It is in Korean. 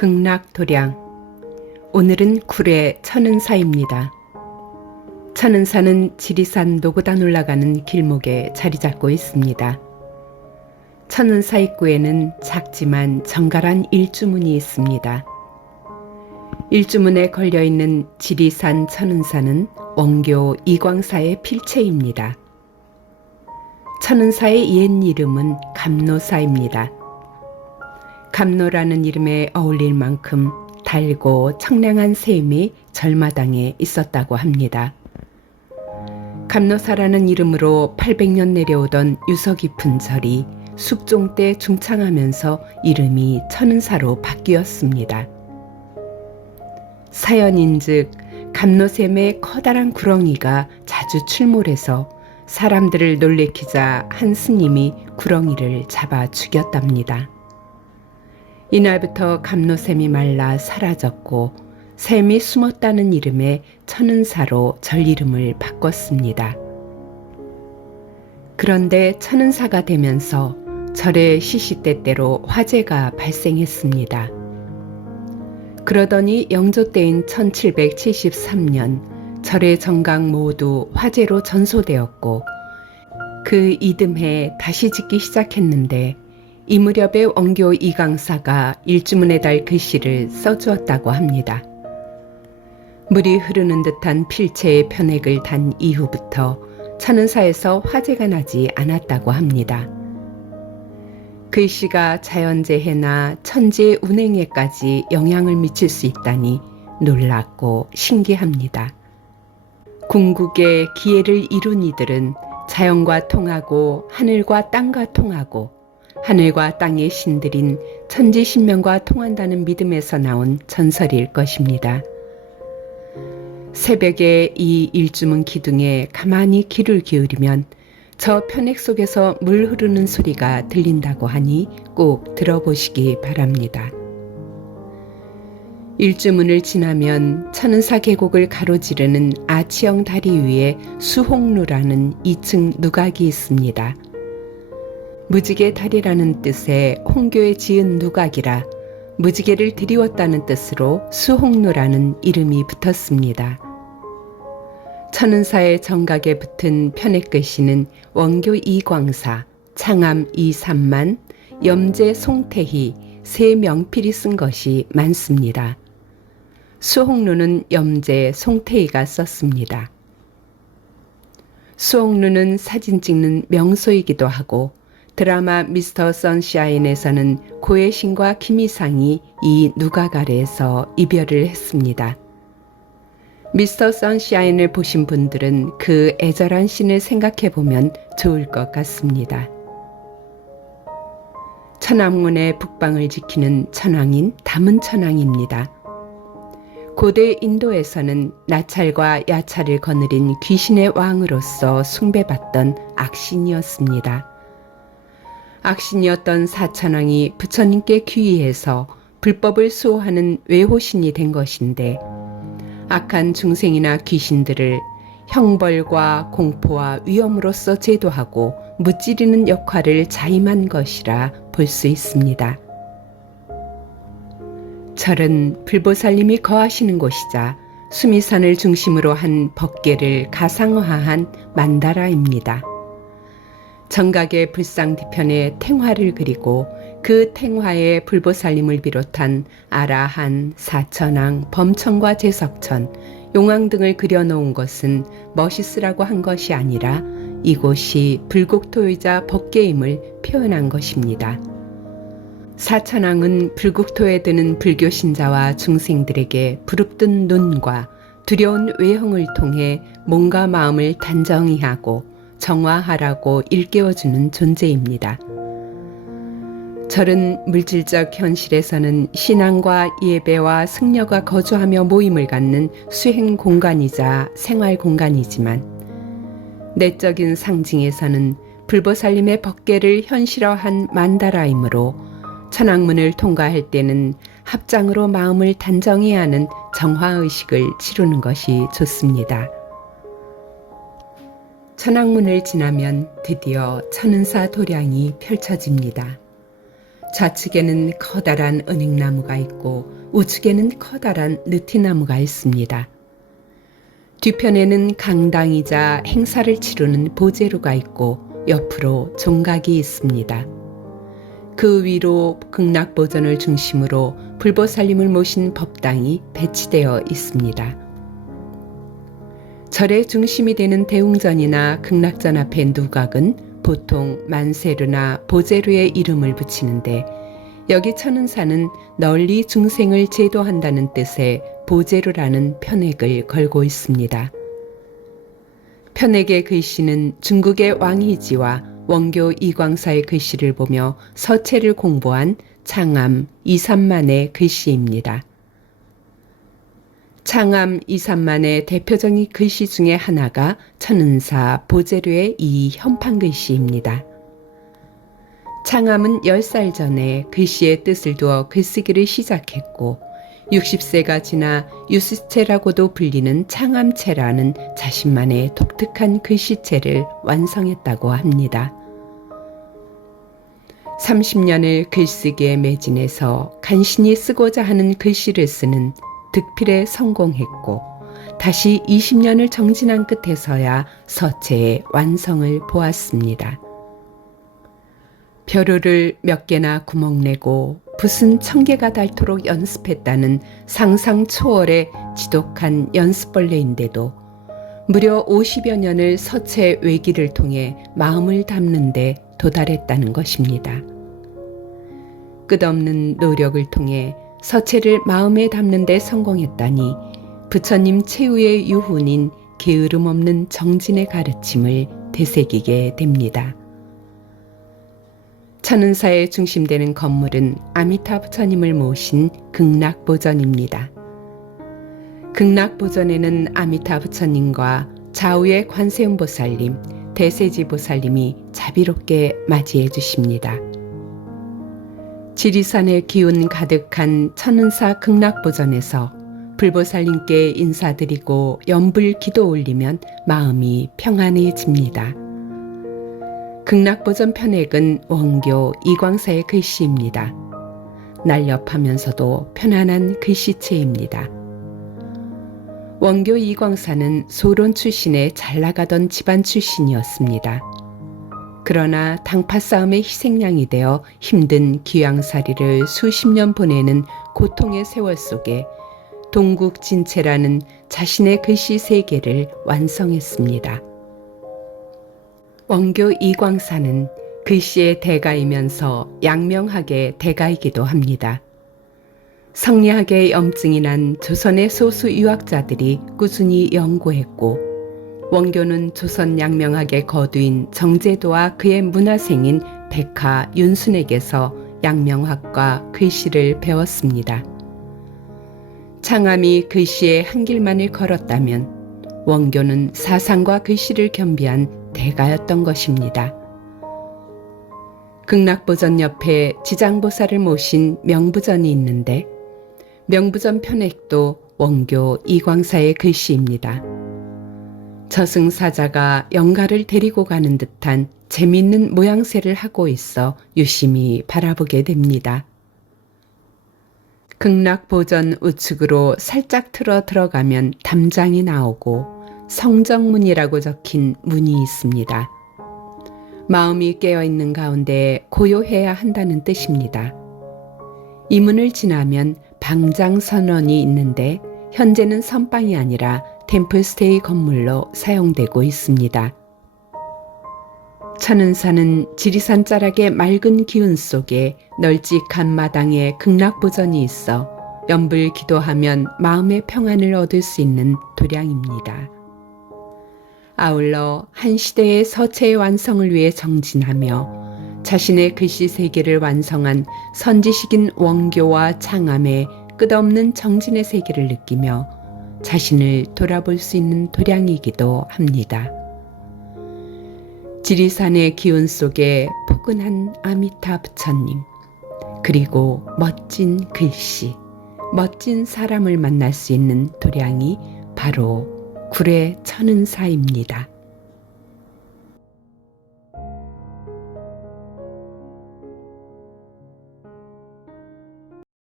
극락도량. 오늘은 구례 천은사입니다. 천은사는 지리산 노고단 올라가는 길목에 자리 잡고 있습니다. 천은사 입구에는 작지만 정갈한 일주문이 있습니다. 일주문에 걸려있는 지리산 천은사는 원교 이광사의 필체입니다. 천은사의 옛 이름은 감노사입니다. 감노라는 이름에 어울릴 만큼 달고 청량한 샘이 절마당에 있었다고 합니다. 감노사라는 이름으로 800년 내려오던 유서 깊은 절이 숙종 때 중창하면서 이름이 천은사로 바뀌었습니다. 사연인즉 감노샘에 커다란 구렁이가 자주 출몰해서 사람들을 놀래키자 한 스님이 구렁이를 잡아 죽였답니다. 이날부터 감노샘이 말라 사라졌고 샘이 숨었다는 이름의 천은사로 절 이름을 바꿨습니다. 그런데 천은사가 되면서 절에 시시때때로 화재가 발생했습니다. 그러더니 영조 때인 1773년 절의 정각 모두 화재로 전소되었고 그 이듬해 다시 짓기 시작했는데 이 무렵에 원교 이광사가 일주문에 달 글씨를 써주었다고 합니다. 물이 흐르는 듯한 필체의 편액을 단 이후부터 천은사에서 화재가 나지 않았다고 합니다. 글씨가 자연재해나 천지의 운행에까지 영향을 미칠 수 있다니 놀랍고 신기합니다. 궁극의 기회를 이룬 이들은 자연과 통하고 하늘과 땅과 통하고 하늘과 땅의 신들인 천지신명과 통한다는 믿음에서 나온 전설일 것입니다. 새벽에 이 일주문 기둥에 가만히 귀를 기울이면 저 편액 속에서 물 흐르는 소리가 들린다고 하니 꼭 들어보시기 바랍니다. 일주문을 지나면 천은사 계곡을 가로지르는 아치형 다리 위에 수홍루라는 2층 누각이 있습니다. 무지개 다리라는 뜻의 홍교에 지은 누각이라 무지개를 드리웠다는 뜻으로 수홍루라는 이름이 붙었습니다. 천은사의 정각에 붙은 편액 글씨는 원교 이광사, 창암 이삼만, 염제 송태희 세 명필이 쓴 것이 많습니다. 수홍루는 염제 송태희가 썼습니다. 수홍루는 사진 찍는 명소이기도 하고 드라마 미스터 선샤인에서는 고혜신과 김희상이 이 누각 아래에서 이별을 했습니다. 미스터 선샤인을 보신 분들은 그 애절한 씬을 생각해보면 좋을 것 같습니다. 천왕문의 북방을 지키는 천왕인 다문천왕입니다. 고대 인도에서는 나찰과 야찰을 거느린 귀신의 왕으로서 숭배받던 악신이었습니다. 악신이었던 사천왕이 부처님께 귀의해서 불법을 수호하는 외호신이 된 것인데 악한 중생이나 귀신들을 형벌과 공포와 위험으로써 제도하고 무찌르는 역할을 자임한 것이라 볼 수 있습니다. 절은 불보살님이 거하시는 곳이자 수미산을 중심으로 한 법계를 가상화한 만다라입니다. 정각의 불상 뒤편에 탱화를 그리고 그 탱화에 불보살님을 비롯한 아라한, 사천왕, 범천과 제석천, 용왕 등을 그려놓은 것은 멋있으라고 한 것이 아니라 이곳이 불국토이자 법계임을 표현한 것입니다. 사천왕은 불국토에 드는 불교 신자와 중생들에게 부릅뜬 눈과 두려운 외형을 통해 몸과 마음을 단정히 하고 정화하라고 일깨워주는 존재입니다. 절은 물질적 현실에서는 신앙과 예배와 승려가 거주하며 모임을 갖는 수행 공간이자 생활 공간이지만 내적인 상징에서는 불보살님의 법계를 현실화한 만다라이므로 천왕문을 통과할 때는 합장으로 마음을 단정히 하는 정화의식을 치르는 것이 좋습니다. 천왕문을 지나면 드디어 천은사 도량이 펼쳐집니다. 좌측에는 커다란 은행나무가 있고 우측에는 커다란 느티나무가 있습니다. 뒤편에는 강당이자 행사를 치르는 보제루가 있고 옆으로 종각이 있습니다. 그 위로 극락보전을 중심으로 불보살님을 모신 법당이 배치되어 있습니다. 절의 중심이 되는 대웅전이나 극락전 앞에 누각은 보통 만세루나 보제루의 이름을 붙이는데 여기 천은사는 널리 중생을 제도한다는 뜻의 보제루라는 편액을 걸고 있습니다. 편액의 글씨는 중국의 왕희지와 원교 이광사의 글씨를 보며 서체를 공부한 창암 이삼만의 글씨입니다. 창암 이삼만의 대표적인 글씨 중에 하나가 천은사 보제루의 이 현판 글씨입니다. 창암은 10살 전에 글씨의 뜻을 두어 글쓰기를 시작했고 60세가 지나 유스체라고도 불리는 창암체라는 자신만의 독특한 글씨체를 완성했다고 합니다. 30년을 글쓰기에 매진해서 간신히 쓰고자 하는 글씨를 쓰는 득필에 성공했고 다시 20년을 정진한 끝에서야 서체의 완성을 보았습니다. 벼루를 몇 개나 구멍내고 붓은 1000개가 닳도록 연습했다는 상상 초월의 지독한 연습벌레인데도 무려 50여 년을 서체 외기를 통해 마음을 담는 데 도달했다는 것입니다. 끝없는 노력을 통해 서체를 마음에 담는 데 성공했다니 부처님 최후의 유훈인 게으름 없는 정진의 가르침을 되새기게 됩니다. 천은사의 중심되는 건물은 아미타 부처님을 모신 극락보전입니다. 극락보전에는 아미타 부처님과 좌우의 관세음보살님, 대세지보살님이 자비롭게 맞이해 주십니다. 지리산의 기운 가득한 천은사 극락보전에서 불보살님께 인사드리고 연불 기도 올리면 마음이 평안해집니다. 극락보전 편액은 원교 이광사의 글씨입니다. 날렵하면서도 편안한 글씨체입니다. 원교 이광사는 소론 출신의 잘나가던 집안 출신이었습니다. 그러나 당파 싸움의 희생양이 되어 힘든 귀양살이를 수십 년 보내는 고통의 세월 속에 동국진체라는 자신의 글씨 세계를 완성했습니다. 원교 이광사는 글씨의 대가이면서 양명학의 대가이기도 합니다. 성리학의 염증이 난 조선의 소수 유학자들이 꾸준히 연구했고 원교는 조선 양명학의 거두인 정제도와 그의 문화생인 백하 윤순에게서 양명학과 글씨를 배웠습니다. 창암이 글씨의 한 길만을 걸었다면 원교는 사상과 글씨를 겸비한 대가였던 것입니다. 극락보전 옆에 지장보살을 모신 명부전이 있는데 명부전 편액도 원교 이광사의 글씨입니다. 저승사자가 영가를 데리고 가는 듯한 재미있는 모양새를 하고 있어 유심히 바라보게 됩니다. 극락보전 우측으로 살짝 틀어 들어가면 담장이 나오고 성정문이라고 적힌 문이 있습니다. 마음이 깨어있는 가운데 고요해야 한다는 뜻입니다. 이 문을 지나면 방장선원이 있는데 현재는 선방이 아니라 템플스테이 건물로 사용되고 있습니다. 천은사는 지리산 자락의 맑은 기운 속에 널찍한 마당에 극락보전이 있어 연불 기도하면 마음의 평안을 얻을 수 있는 도량입니다. 아울러 한 시대의 서체의 완성을 위해 정진하며 자신의 글씨 세계를 완성한 선지식인 원교와 창암의 끝없는 정진의 세계를 느끼며 자신을 돌아볼 수 있는 도량이기도 합니다. 지리산의 기운 속에 포근한 아미타 부처님, 그리고 멋진 글씨, 멋진 사람을 만날 수 있는 도량이 바로 구례 천은사입니다.